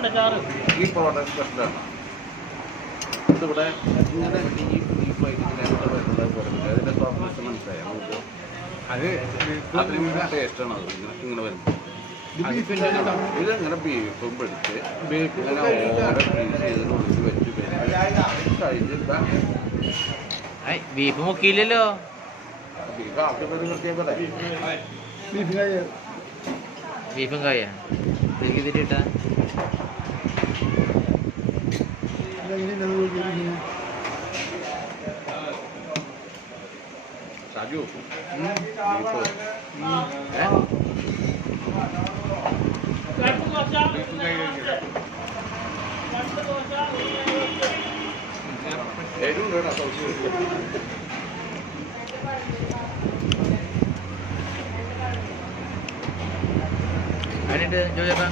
ഈ പ്രോഡക്റ്റ് സ്പെഷ്യലാണ്. ഇതിവിടെ ഇങ്ങനെ ഈ ബീഫായിട്ട് ഇങ്ങനെ വരുന്നത് കുറവില്ല. അതിൻ്റെ സോഫ്റ്റ്നെസ് മനസ്സിലായി നമുക്ക്. അത് അതിന് ടേസ്റ്റാണ്. അത് ഇങ്ങനെ വരുന്നത്. ഇതെങ്ങനെ ബീഫും പിടിച്ച് ഇങ്ങനെ ഓരോ പീസ് ഇതിനുള്ളിൽ വെച്ച് കഴിഞ്ഞില്ല. ബീഫ് മുക്കിയില്ലല്ലോ. ബീഫ് ആദ്യം കിട്ടിയപ്പോൾ ബീഫും കായ ഇതിട്ടാ ഷാജു അതിനുണ്ട് ജോജേട്ടാ.